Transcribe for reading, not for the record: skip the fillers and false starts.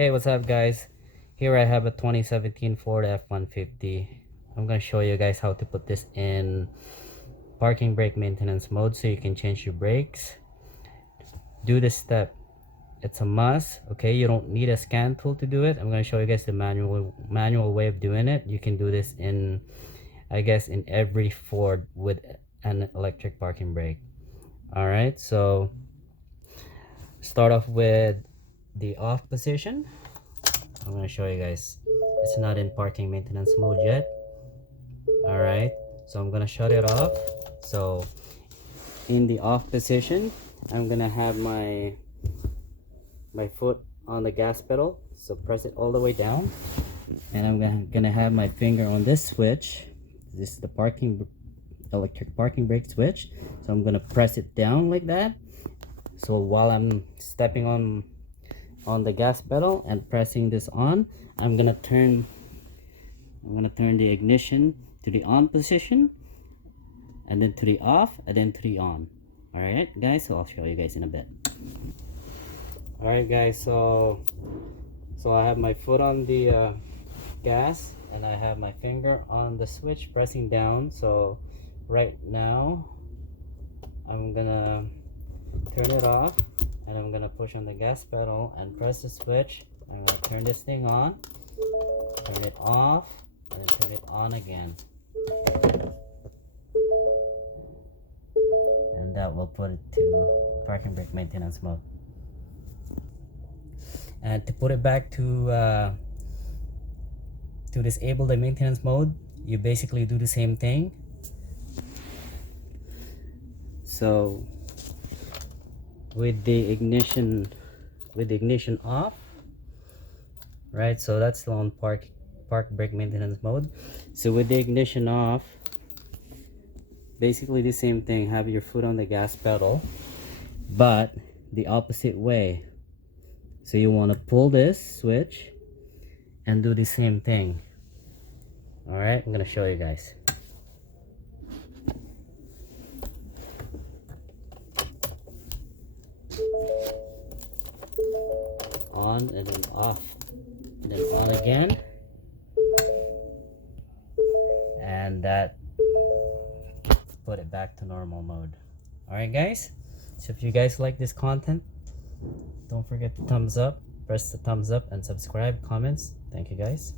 Hey, what's up guys? Here I have a 2017 Ford F-150. I'm gonna show you guys how to put this in parking brake maintenance mode so you can change your brakes. Do this step. It's a must. Okay, you don't need a scan tool to do it. I'm gonna show you guys the manual way of doing it. You can do this in, I guess, in every Ford with an electric parking brake. All right, so start off with the off position. I'm going to show you guys. It's not in parking maintenance mode yet. All right, so I'm going to shut it off. So in the off position, I'm going to have my foot on the gas pedal, so press it all the way down, and I'm going to have my finger on this switch. This is the electric parking brake switch, so I'm going to press it down like that. So while I'm stepping on the gas pedal and pressing this on, I'm gonna turn the ignition to the on position, and then to the off, and then to the on. All right guys, so I'll show you guys in a bit. All right guys, so I have my foot on the gas, and I have my finger on the switch pressing down. So right now I'm gonna turn it off, and I'm gonna push on the gas pedal and press the switch. I'm gonna turn this thing on, turn it off, and then turn it on again, and that will put it to parking brake maintenance mode. And to put it back to disable the maintenance mode, you basically do the same thing. So with the ignition off, right, so that's still on park brake maintenance mode. So with the ignition off, basically the same thing. Have your foot on the gas pedal, but the opposite way. So you want to pull this switch and do the same thing. All right, I'm gonna show you guys. On and then off, and then on again, and that put it back to normal mode. All right guys, so if you guys like this content, don't forget to thumbs up, press the thumbs up, and subscribe, comments. Thank you guys.